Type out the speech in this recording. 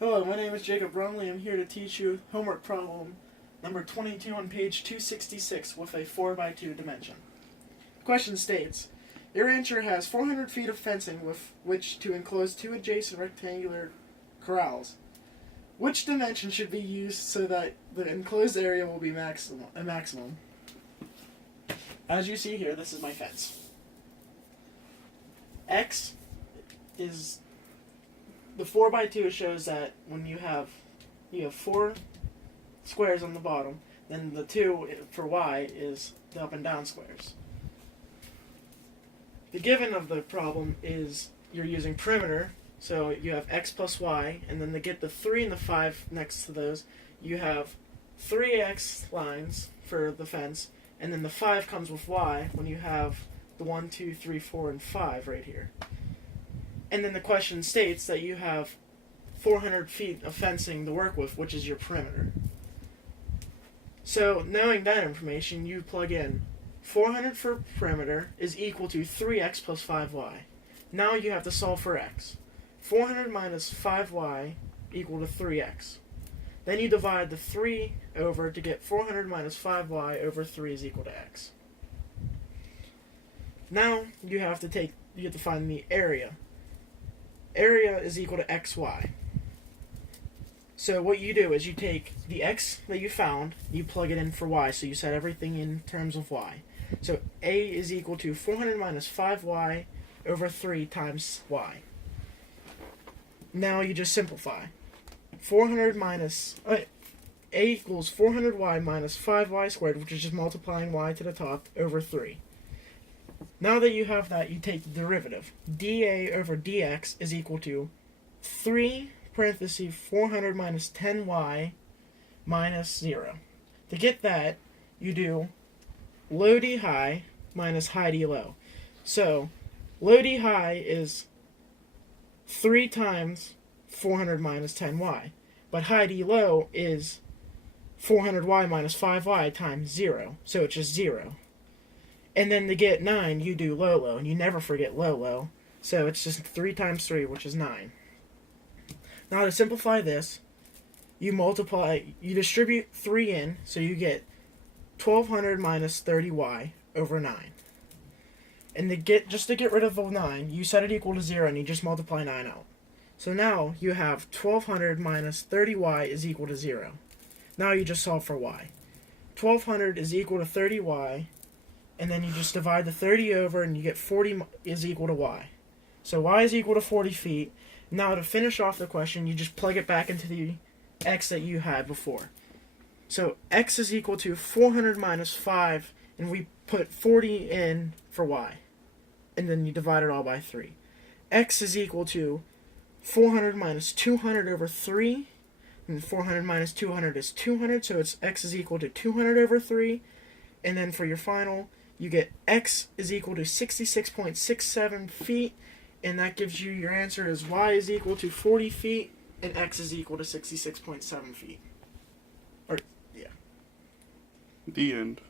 Hello, my name is Jacob Bromley. I'm here to teach you homework problem number 22 on page 266 with a 4x2 dimension. The question states, your rancher has 400 feet of fencing with which to enclose two adjacent rectangular corrals. Which dimension should be used so that the enclosed area will be a maximum? As you see here, this is my fence. X is the 4x2 shows that when you have 4 squares on the bottom, then the 2 for Y is the up and down squares. The given of the problem is you're using perimeter, so you have X plus Y, and then to get the 3 and the 5 next to those, you have 3 X lines for the fence, and then the 5 comes with Y when you have the 1, 2, 3, 4, and 5 right here. And then the question states that you have 400 feet of fencing to work with, which is your perimeter. So, knowing that information, you plug in 400 for perimeter is equal to 3x plus 5y. Now you have to solve for x. 400 minus 5y equal to 3x. Then you divide the 3 over to get 400 minus 5y over 3 is equal to x. Now you have to find the area. Area is equal to xy. So what you do is you take the x that you found, you plug it in for y, so you set everything in terms of y. So a is equal to 400 minus 5y over 3 times y. Now you just simplify. 400 minus a equals 400y minus 5y squared, which is just multiplying y to the top, over 3. Now that you have that, you take the derivative. dA over dx is equal to 3 parentheses 400 minus 10y minus 0. To get that, you do low d high minus high d low. So, low d high is 3 times 400 minus 10y. But high d low is 400y minus 5y times 0. So it's just 0. And then to get 9, you do low low, and you never forget low low. So it's just 3 times 3, which is 9. Now to simplify this, you distribute 3 in, so you get 1200 minus 30y over 9. And to get rid of the 9, you set it equal to 0, and you just multiply 9 out. So now you have 1200 minus 30y is equal to 0. Now you just solve for y. 1200 is equal to 30y, and then you just divide the 30 over, and you get 40 is equal to y. So y is equal to 40 feet. Now to finish off the question, you just plug it back into the x that you had before. So x is equal to 400 minus 5, and we put 40 in for y. And then you divide it all by 3. X is equal to 400 minus 200 over 3, and 400 minus 200 is 200, so it's x is equal to 200 over 3. And then for your final, you get x is equal to 66.67 feet, and that gives you your answer is y is equal to 40 feet, and x is equal to 66.7 feet. The end.